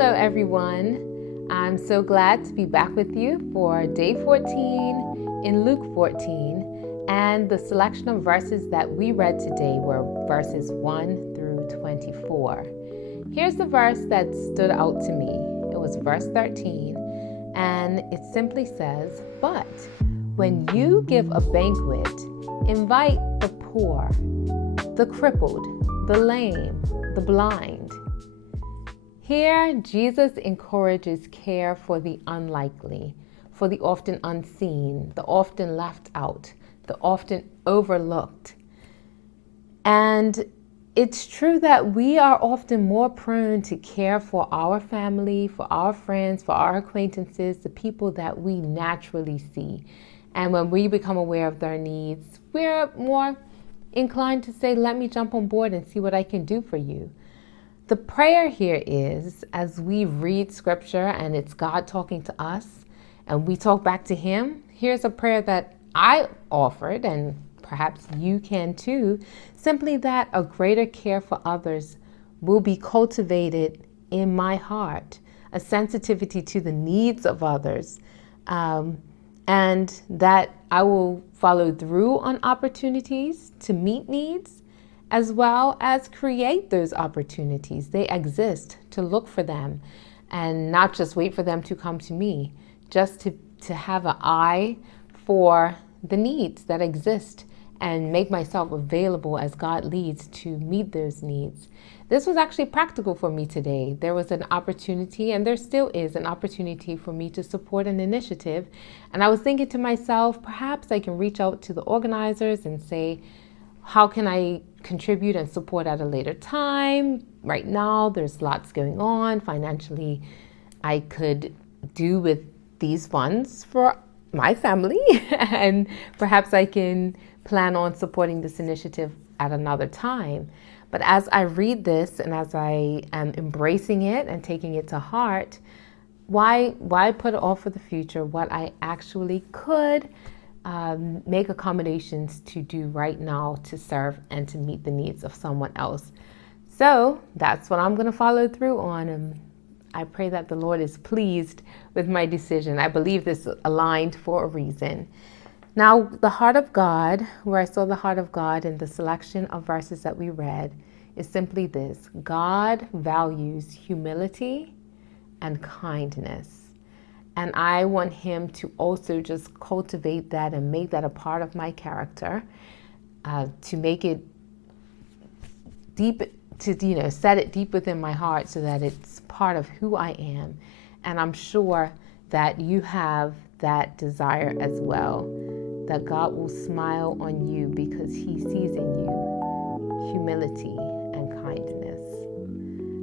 Hello everyone. I'm so glad to be back with you for day 14 in Luke 14, and the selection of verses that we read today were verses 1 through 24. Here's the verse that stood out to me. It was verse 13, and it simply says, "But when you give a banquet, invite the poor, the crippled, the lame, the blind." Here, Jesus encourages care for the unlikely, for the often unseen, the often left out, the often overlooked. And it's true that we are often more prone to care for our family, for our friends, for our acquaintances, the people that we naturally see. And when we become aware of their needs, we're more inclined to say, let me jump on board and see what I can do for you. The prayer here is, as we read scripture and it's God talking to us and we talk back to Him, here's a prayer that I offered, and perhaps you can too, simply that a greater care for others will be cultivated in my heart, a sensitivity to the needs of others, and that I will follow through on opportunities to meet needs, as well as create those opportunities. They exist, to look for them and not just wait for them to come to me, just to have an eye for the needs that exist and make myself available as God leads to meet those needs. This was actually practical for me today. There was an opportunity, and there still is an opportunity for me to support an initiative. And I was thinking to myself, perhaps I can reach out to the organizers and say, how can I contribute and support at a later time? Right now, there's lots going on. Financially, I could do with these funds for my family, and perhaps I can plan on supporting this initiative at another time. But as I read this and as I am embracing it and taking it to heart, why put it off for the future? What I actually could make accommodations to do right now to serve and to meet the needs of someone else. So that's what I'm going to follow through on, and I pray that the Lord is pleased with my decision. I believe this aligned for a reason. Now, the heart of God, where I saw the heart of God in the selection of verses that we read, is simply this: God values humility and kindness. And I want Him to also just cultivate that and make that a part of my character, to make it deep, to set it deep within my heart so that it's part of who I am. And I'm sure that you have that desire as well, that God will smile on you because He sees in you humility and kindness.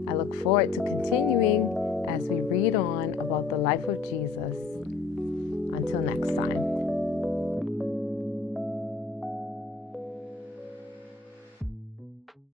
I look forward to continuing as we read on about the life of Jesus. Until next time.